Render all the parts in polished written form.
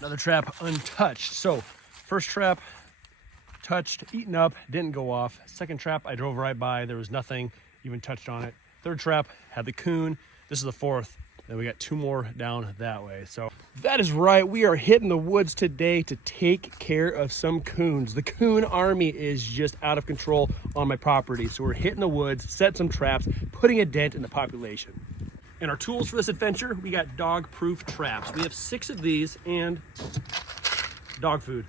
Another trap untouched. So first trap touched, eaten up, didn't go off. Second trap, I drove right by. There was nothing even touched on it. Third trap had the coon. This is the fourth. Then we got 2 more down that way. So that is right. We are hitting the woods today to take care of some coons. The coon army is just out of control on my property. So we're hitting the woods, set some traps, putting a dent in the population. And our tools for this adventure, we got dog-proof traps. We have 6 of these and dog food.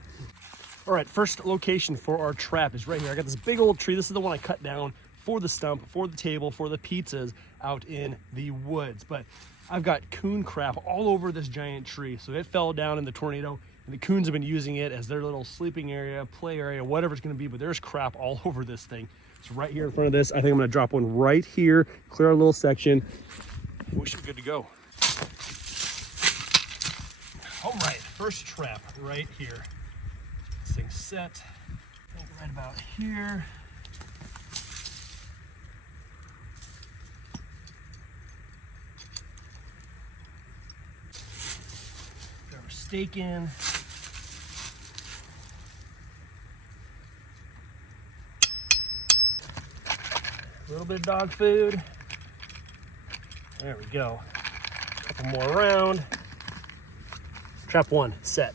All right, first location for our trap is right here. I got this big old tree. This is the one I cut down for the stump, for the table, for the pizzas out in the woods. But I've got coon crap all over this giant tree. So it fell down in the tornado, and the coons have been using it as their little sleeping area, play area, whatever it's gonna be, but there's crap all over this thing. It's right here in front of this. I think I'm gonna drop one right here, clear our little section. We should be good to go. All right, first trap right here. This thing's set, I think right about here. Stake in. A little bit of dog food. There we go. A couple more around. Trap 1 set.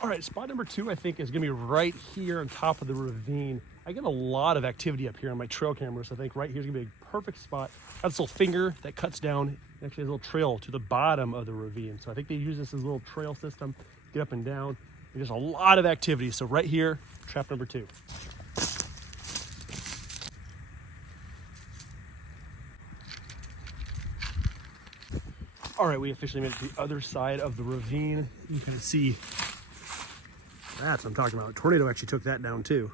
All right, spot number 2 I think is gonna be right here on top of the ravine. I get a lot of activity up here on my trail camera, so I think right here is gonna be a perfect spot. Got this little finger that cuts down. Actually, a little trail to the bottom of the ravine. So I think they use this as a little trail system, get up and down. There's a lot of activity. So right here, trap number 2. All right, we officially made it to the other side of the ravine. You can see, that's what I'm talking about. A tornado actually took that down too.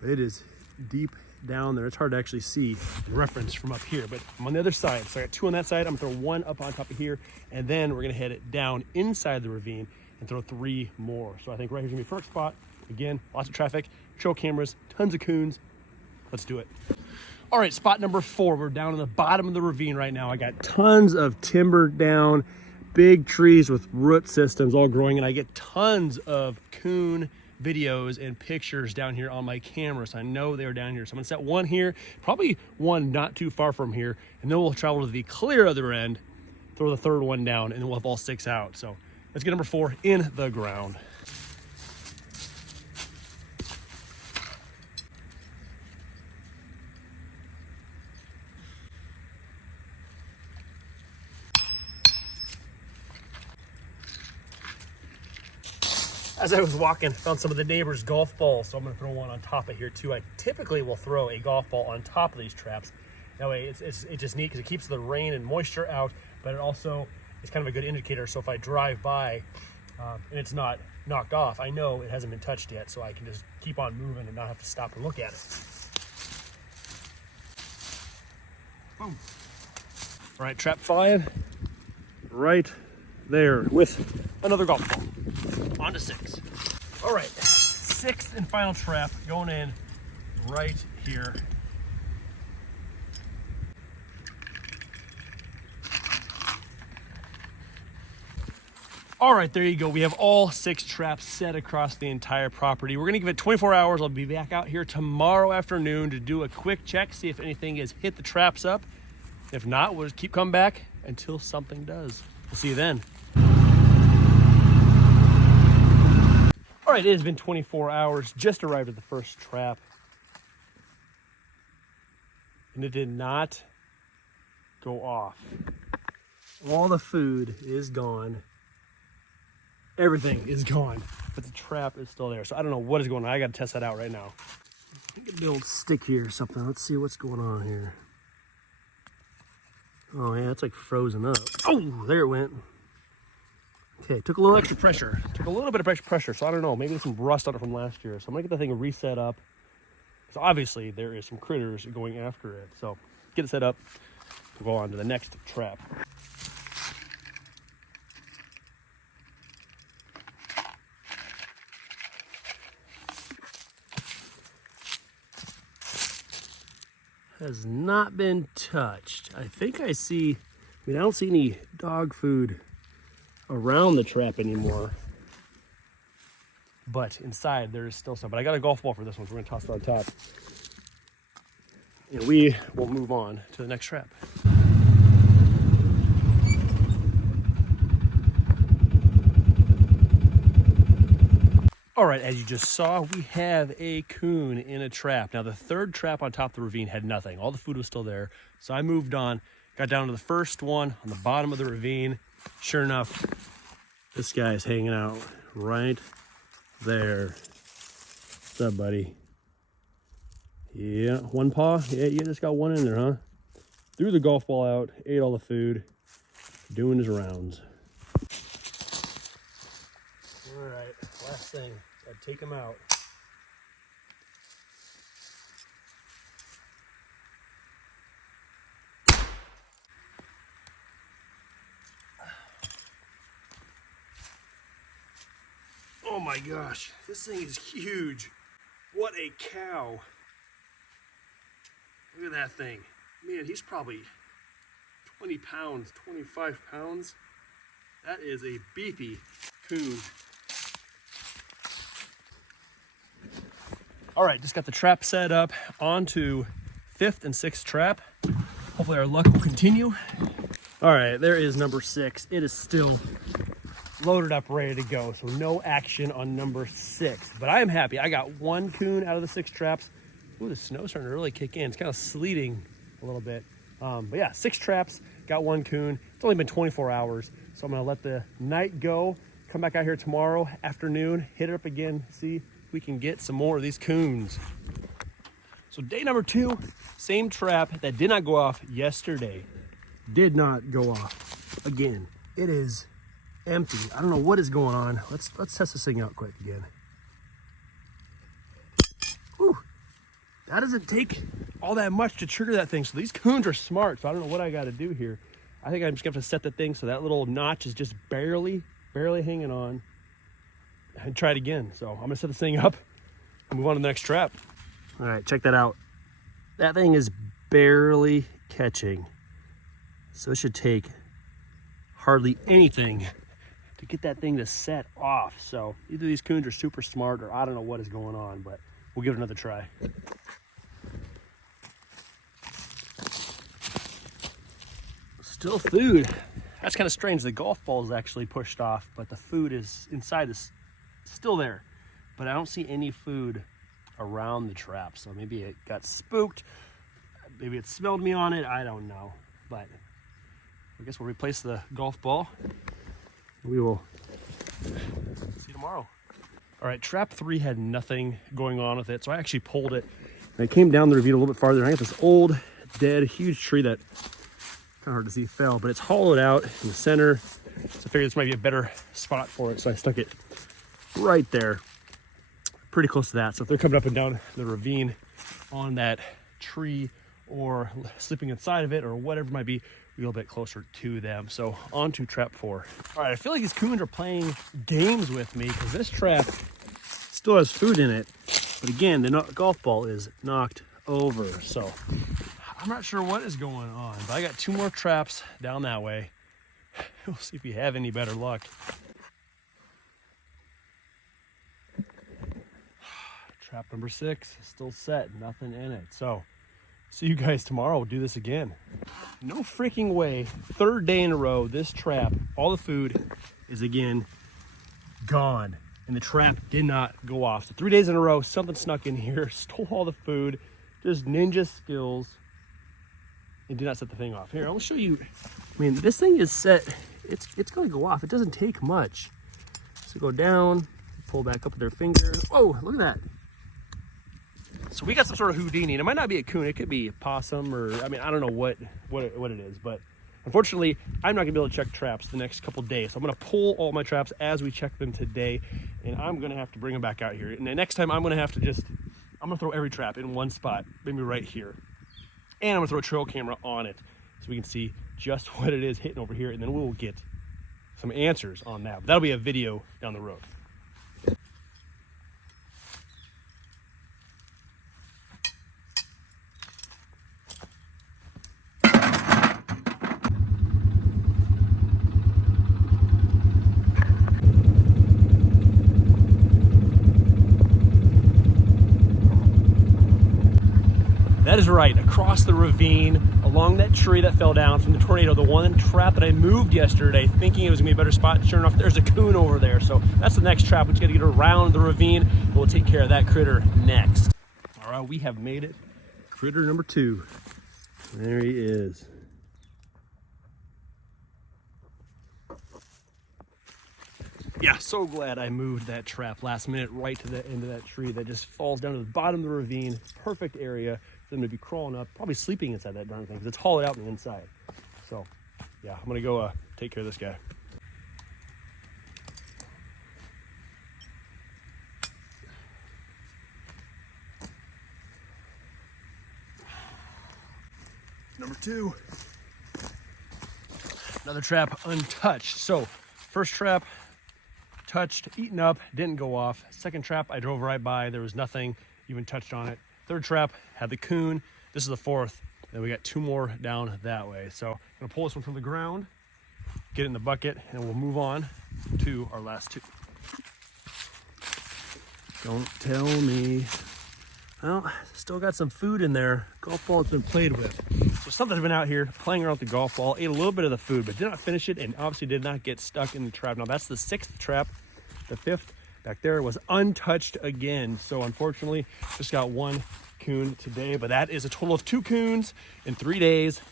But it is deep down there. It's hard to actually see the reference from up here, but I'm on the other side. So I got 2 on that side. I'm gonna throw 1 up on top of here, and then we're gonna head it down inside the ravine and throw 3 more. So I think right here's gonna be a perfect spot. Again, lots of traffic, trail cameras, tons of coons. Let's do it. All right, spot number 4. We're down in the bottom of the ravine right now. I got tons of timber down, big trees with root systems all growing, and I get tons of coon videos and pictures down here on my camera, so I know they're down here. So I'm gonna set 1 here, probably 1 not too far from here, and then we'll travel to the clear other end, throw the 3rd one down, and then we'll have all 6 out. So let's get number 4 in the ground. As I was walking, found some of the neighbors' golf balls, so I'm gonna throw 1 on top of here too. I typically will throw a golf ball on top of these traps. That way it's just neat because it keeps the rain and moisture out, but it also is kind of a good indicator. So if I drive by and it's not knocked off, I know it hasn't been touched yet, so I can just keep on moving and not have to stop and look at it. Boom. All right, trap 5, right there with another golf ball. On to 6. All right, 6th and final trap going in right here. All right, there you go. We have all 6 traps set across the entire property. We're gonna give it 24 hours. I'll be back out here tomorrow afternoon to do a quick check, see if anything has hit the traps up. If not, we'll just keep coming back until something does. We'll see you then. All right, it has been 24 hours, just arrived at the first trap. And it did not go off. All the food is gone. Everything is gone, but the trap is still there. So I don't know what is going on. I gotta test that out right now. I think the old stick here or something. Let's see what's going on here. Oh yeah, it's like frozen up. Oh, there it went. Okay, took a little extra pressure. Took a little bit of extra pressure, so I don't know. Maybe there's some rust on it from last year. So I'm gonna get the thing reset up. So obviously there is some critters going after it. So get it set up. We'll go on to the next trap. Has not been touched. I think I see, I don't see any dog food around the trap anymore. but inside there is still some. But I got a golf ball for this one, so we're gonna toss it on top. And we will move on to the next trap. All right, as you just saw, we have a coon in a trap. Now, the third trap on top of the ravine had nothing. All the food was still there. So I moved on, got down to the first one on the bottom of the ravine. Sure enough, this guy's hanging out right there. What's up, buddy? Yeah, one paw? Yeah, you just got one in there, huh? Threw the golf ball out, ate all the food, doing his rounds. All right, last thing, gotta take him out. Oh my gosh, this thing is huge. What a cow. Look at that thing. Man, he's probably 20 pounds, 25 pounds. That is a beefy coon. All right, just got the trap set up onto 5th and 6th trap. Hopefully our luck will continue. All right, there is number 6. It is still loaded up, ready to go. So no action on number 6, but I am happy. I got one coon out of the 6 traps. Ooh, the snow's starting to really kick in. It's kind of sleeting a little bit. But yeah, 6 traps, got one coon. It's only been 24 hours. So I'm gonna let the night go, come back out here tomorrow afternoon, hit it up again, see if we can get some more of these coons. So day number 2, same trap that did not go off yesterday. Did not go off again. It is empty. I don't know what is going on. Let's test this thing out quick again. Ooh, that doesn't take all that much to trigger that thing. So these coons are smart. So I don't know what I got to do here. I think I'm just gonna have to set the thing so that little notch is just barely hanging on, and try it again. So I'm gonna set this thing up and move on to the next trap. All right, check that out. That thing is barely catching. So it should take hardly anything to get that thing to set off. So either these coons are super smart or I don't know what is going on, but we'll give it another try. Still food. That's kind of strange. The golf ball is actually pushed off, but the food is inside is still there. But I don't see any food around the trap. So maybe it got spooked. Maybe it smelled me on it. I don't know. But I guess we'll replace the golf ball. We will see you tomorrow. All right, trap 3 had nothing going on with it. So I actually pulled it. And I came down the ravine a little bit farther. And I got this old, dead, huge tree that kind of hard to see fell, but it's hollowed out in the center. So I figured this might be a better spot for it. So I stuck it right there, pretty close to that. So if they're coming up and down the ravine on that tree or sleeping inside of it or whatever it might be, a little bit closer to them. So on to trap 4. All right, I feel like these coons are playing games with me because this trap still has food in it. But again, the golf ball is knocked over. So I'm not sure what is going on, but I got 2 more traps down that way. We'll see if we have any better luck. Trap number 6 still set, nothing in it. So see you guys tomorrow. We'll do this again. No freaking way. 3rd day in a row, this trap, all the food is again gone. And the trap did not go off. So 3 days in a row, something snuck in here, stole all the food, just ninja skills, and did not set the thing off. Here, I'll show you. I mean, this thing is set. It's going to go off. It doesn't take much. So go down, pull back up with their finger. Oh, look at that. So we got some sort of Houdini. And it might not be a coon. It could be a possum or, I mean, I don't know what it is. But unfortunately, I'm not going to be able to check traps the next couple days. So I'm going to pull all my traps as we check them today. And I'm going to have to bring them back out here. And the next time I'm going to have to I'm going to throw every trap in one spot, maybe right here. And I'm going to throw a trail camera on it so we can see just what it is hitting over here. And then we'll get some answers on that. But that'll be a video down the road. That is right, across the ravine, along that tree that fell down from the tornado, the one trap that I moved yesterday, thinking it was gonna be a better spot. Sure enough, there's a coon over there. So that's the next trap. We just gotta get around the ravine, and we'll take care of that critter next. All right, we have made it. Critter number 2. There he is. Yeah, so glad I moved that trap last minute right to the end of that tree that just falls down to the bottom of the ravine. Perfect area for them to be crawling up, probably sleeping inside that darn thing because it's hollowed out on the inside. So yeah, I'm gonna go take care of this guy. Number 2. Another trap untouched. So first trap touched, eaten up, didn't go off. Second trap, I drove right by. There was nothing even touched on it. Third trap had the coon. This is the 4th. Then we got 2 more down that way. So I'm gonna pull this one from the ground, get it in the bucket, and we'll move on to our last 2. Don't tell me. Well, still got some food in there. Golf ball has been played with. So something's been out here playing around with the golf ball, ate a little bit of the food, but did not finish it, and obviously did not get stuck in the trap. Now that's the 6th trap. The 5th back there was untouched again. So unfortunately, just got 1 coon today, but that is a total of 2 coons in 3 days.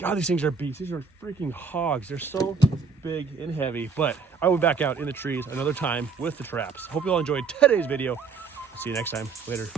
God, these things are beasts. These are freaking hogs. They're so big and heavy, but I will be back out in the trees another time with the traps. Hope you all enjoyed today's video. See you next time. Later.